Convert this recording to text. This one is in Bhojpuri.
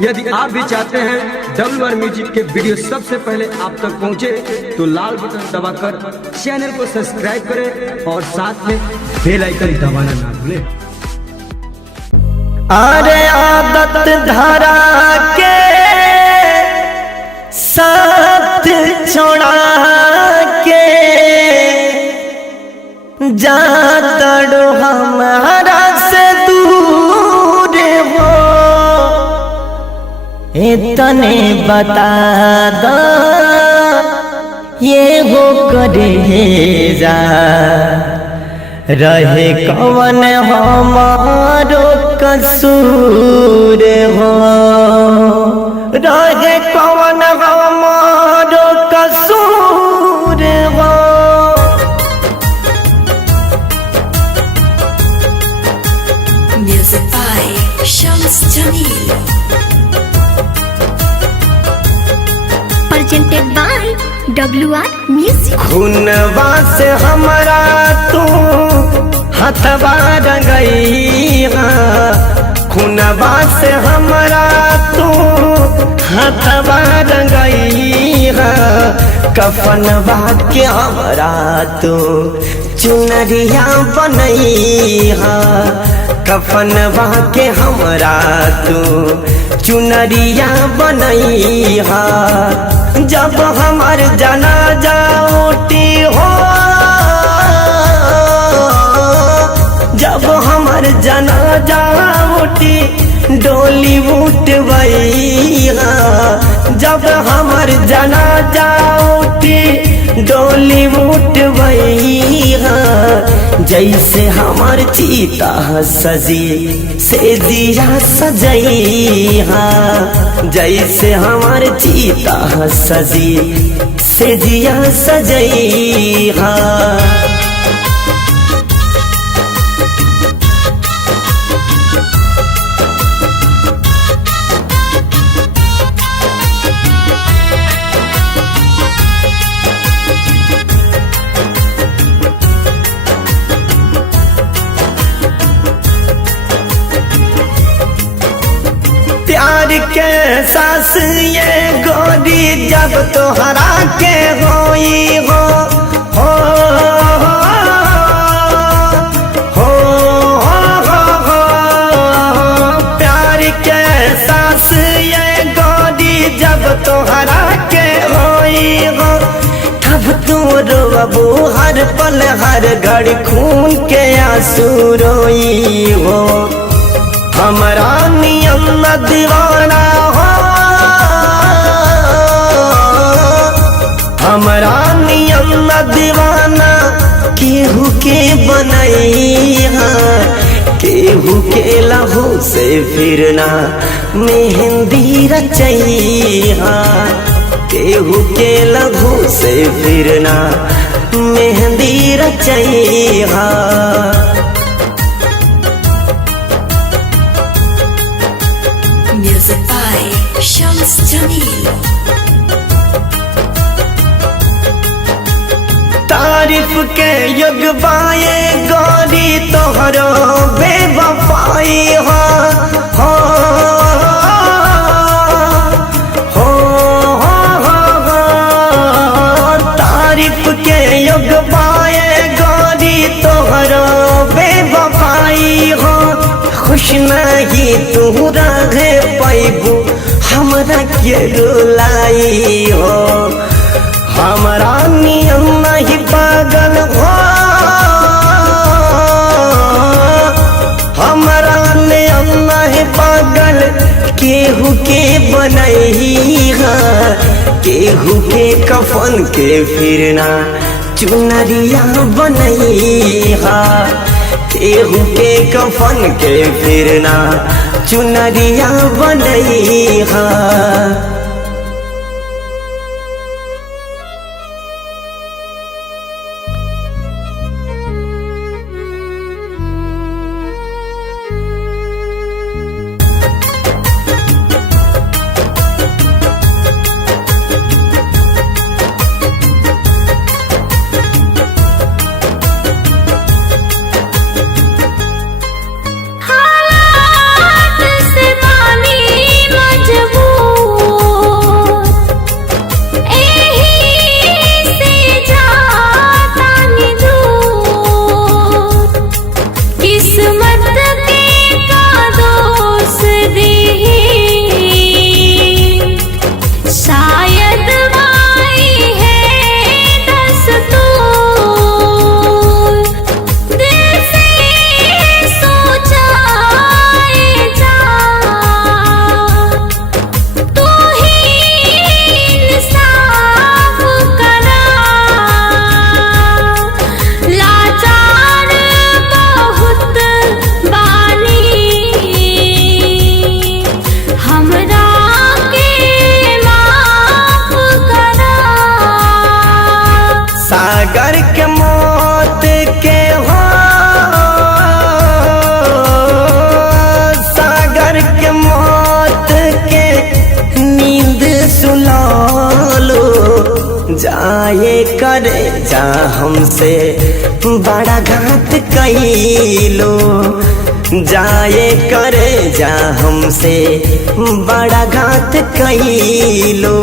यदि आप भी चाहते हैं WR म्यूजिक के वीडियो सबसे पहले आप तक पहुंचे तो लाल बटन दबाकर चैनल को सब्सक्राइब करें और साथ में बेल आइकन दबाना ना भूलें। अरे आदत धरा के साथ छोड़ा के जाता हमारा से दूर हो, इतने बता दो ये हो करे जा रहे कवन हमारो कसूर हो, रहे कवन हमारो कसूर हो। Music by Shams Jamil. Presented by WR Music. खूनवा से हमारा तू हथवा रंगई, खूनवा से हमारा तू हथवा रंगई, कफनवा के हमारा तू चुनरिया बनई, कफनवा के हमारा तू चुनरिया बनई। जब हमार जनाजा उठी हो, जब हमार जनाजा उठी डोली उठवई, जब हमार जनाजा उठी डोली उठवई, जैसे हमार चीता सजी से दिया सजई, जैसे हमार चीता सजी से दिया सजई। प्यार के सास ये गोरी जब तोहरा के होई हो, हो, हो, हो, हो, हो। प्यार के सास ये गोरी जब तोहरा के होई हो, तब तू रोबू हर पल हर घड़ी खून के आंसू रोई हो। हमारा नियम न दीवाना हो, हमारा नियम न दीवाना केहू के बनई, केहू के लहू से फिरना मेहंदी रचई, केहू के लहू से फिरना मेहंदी रचई। Music by Shams Jamil. तारीफ के युग बाए गौरी तोहरो बेवफाई हो, हो, हो, हो, हो। तारीफ के युग बाए गौरी तोहरो बेवफाई हो, खुश नहीं तू रहे पैबू हमरा के रुलाई हो। हमारा नियम नहीं पागल हो, हमारा नियम नहीं पागल केहू के बनई, केहू के कफन के फिरना चुनरिया बनई, केहू के कफन के फिरना चुनरिया बनई। हालात से मानी जाए करे जा हमसे बड़ा घात कइलो, जाए करे जा हमसे बड़ा घात कइलो।